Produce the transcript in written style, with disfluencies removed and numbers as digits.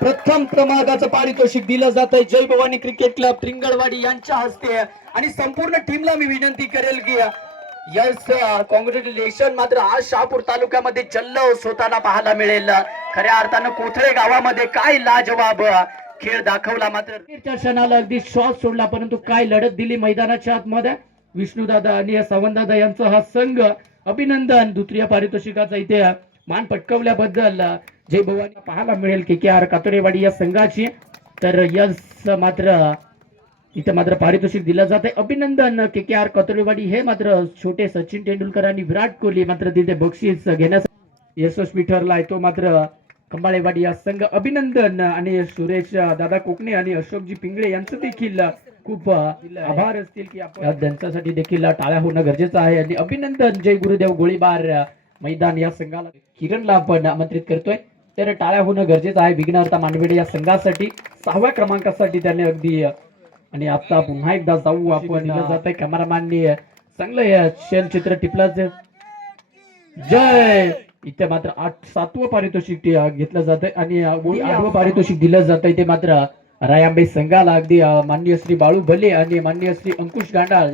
प्रथम क्रमांकाचं पारितोषिक दिलं जात आहे जय भवानी क्रिकेट क्लब त्रिंगडवाडी यांच्या हस्ते आणि संपूर्ण टीमला मी विनंती करेल की यस कॉंग्रॅच्युलेशन. मात्र आज शहापूर तालुक्यामध्ये जल्लोष होताना पाहायला मिळेल. खऱ्या अर्थानं कोथळे गावामध्ये काय लाजवाब खेळ दाखवला. मात्र क्षणाला अगदी शॉट सोडला परंतु काय लढत दिली मैदानाच्या आतमध्ये. विष्णुदादा आणि सावंतदादा यांचा हा संघ अभिनंदन. द्वितीय पारितोषिकाचा इथे मान पटकवल्याबद्दल जय भवानी पाहायला मिळेल KKR कातोरेवाडी या संघाची. तर यस मात्र इथे मात्र पारितोषिक दिलं जाते. अभिनंदन KKR कातोरेवाडी. हे मात्र छोटे सचिन तेंडुलकर आणि विराट कोहली मात्र तिथे बक्षीस घेण्यासाठी यशस्वी ठरलाय. तो मात्र खंबाळेवाडी या संघ अभिनंदन. आणि सुरेश दादा कोकणे आणि अशोकजी पिंगळे यांचं देखील खूप आभार असतील की आपण त्यांच्यासाठी देखील टाळ्या होणं गरजेचं आहे. आणि अभिनंदन जय गुरुदेव गोळीबार मैदान या संघाला किरणला आपण आमंत्रित करतोय. तर टाळ्या होणं गरजेचं आहे विघ्नहर्ता मांडवेडे या संघासाठी 6व्या क्रमांकासाठी त्याने अगदी. आणि आता पुन्हा एकदा जाऊ आपण जात आहे कॅमेरामॅननी चांगलं क्षणचित्र टिपलं. जय. इथे मात्र 7वं पारितोषिक घेतलं जातंय आणि 8वं पारितोषिक दिलं जातंय ते मात्र रायांबे संघाला. अगदी माननीय श्री बाळू भले आणि माननीय श्री अंकुश गांडाळ